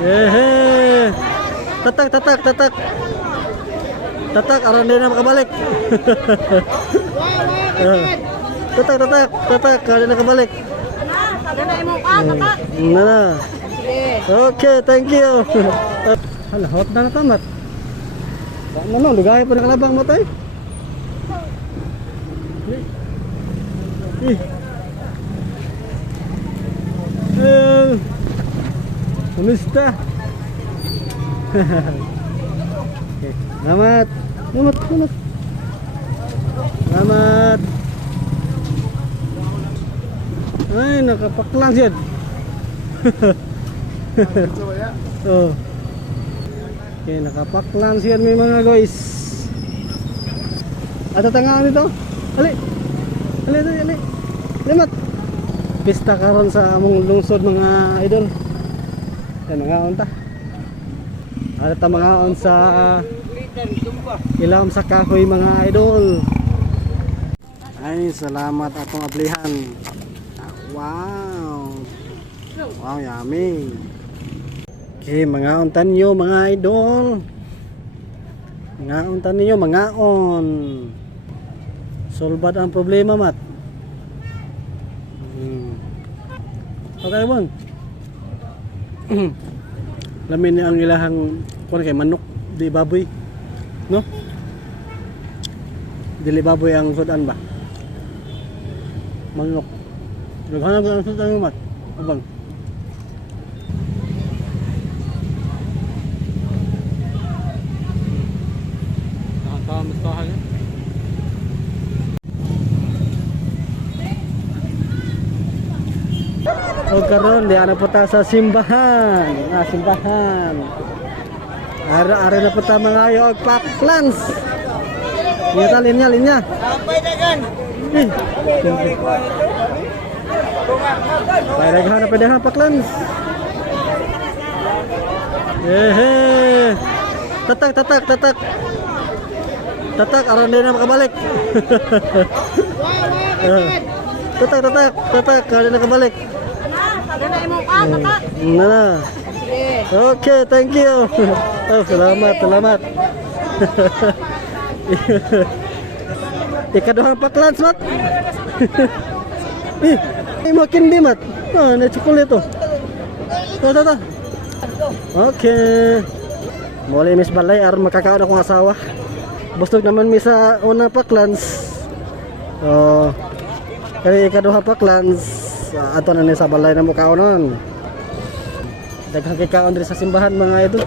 Ehe. Tatak, tatak, tatak. Tatak, aron din na makabalik. Tatak, tatak, tatak, aron na makabalik. Na. Okay, thank you. Hala, hot na natamat. Ano, lugay pa nakalabang mo tayo. Kumusta? Okay, selamat. Selamat, selamat. Selamat. Ay, nakapaklang siya. Oh. Okay, nakapaklang siya may mga guys. At tangaan dito. Ali. Ali, ali, ali. Limat. Pista karon sa among lungsod mga idol. Yan mga unta. Ada ta mga on sa ilam sa kahoy mga idol. Ay, salamat atong ablihan. Wow. Wow, yummy. Okay, mga untan nyo mga idol. Mga untan niyo mga on. Solbad ang problema mat. Okay bang. Lamin ang ilahang kuan kay manok, di baboy. No? Dili baboy ang sudan ba? Manok. Naghanap ka ng sudan mat. Abang. O karon di ana po ta sa simbahan. Simbahan. Ara na po ta mga ayo og plans. Linya linya. Sampai dagan. Daghan pa daghan plans. Ehe. Tatak tatak tatak. Tatak aron din na makabalik. Tatak tatak tatak aron na makabalik. Na. Okay, thank you. Oh, salamat, salamat. Ikaduhang paklans, mat. Mo kindi, mat. Ah, na chocolate to. Ta. Okay. Muli Miss Balay aron makakaon akong asawa. Bustog naman mi sa una paklans. Oh. Kaya ikaduha paklans. Ato na ni sa balay na mukhaonon. Daghang kikaon diri sa simbahan mga idol.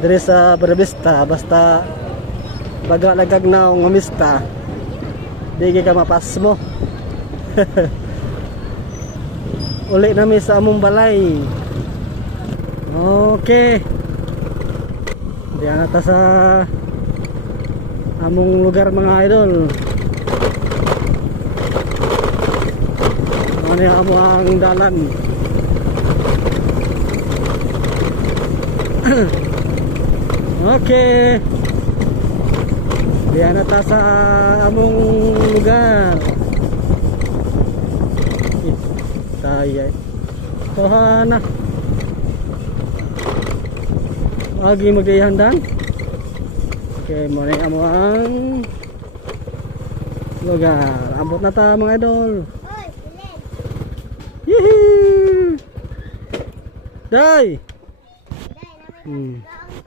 Diri sa Buenavista basta baga nagagnaw ng umista. Di ka mapas mo. Uli na mi sa among balay. Okay. Diyan ata sa among lugar mga idol. Ano yung ang dalan. Okay. Diyan na ta sa among lugar. Tayo. Kuha na. Agi magayandan. Okay, muna yung among lugar. Ambot na ta mga idol. Yee! Day!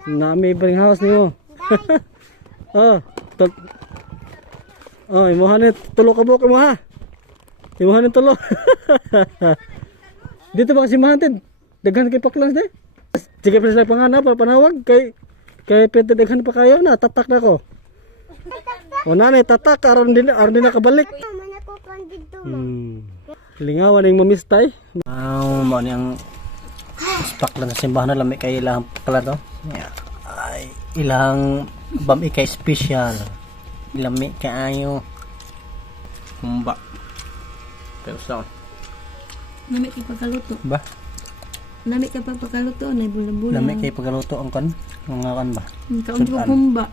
Nami bring house niyo. Oh, oh, imuhan ni tulo ka buok mo ha. Imuhan ni tulo. Dito ba kasi mahantin? Daghan kay paklans de. Sige pa sila pangana pa panawag kay pwede daghan pa kayo na tatak na ko. O nanay tatak aron din nakabalik. Lingawan yung mamistay. Mo niyang spak lang sa simbahan na lamig kay ilang pala to. Ay, ilang bami kay special. Lamig kaayo. Kumba. Pero sa Lamig kay pagkaluto. ba? Lamig kay pagkaluto na bula-bula. Lamig kay pagkaluto ang kan, mga kan ba? Kaon ko kumba.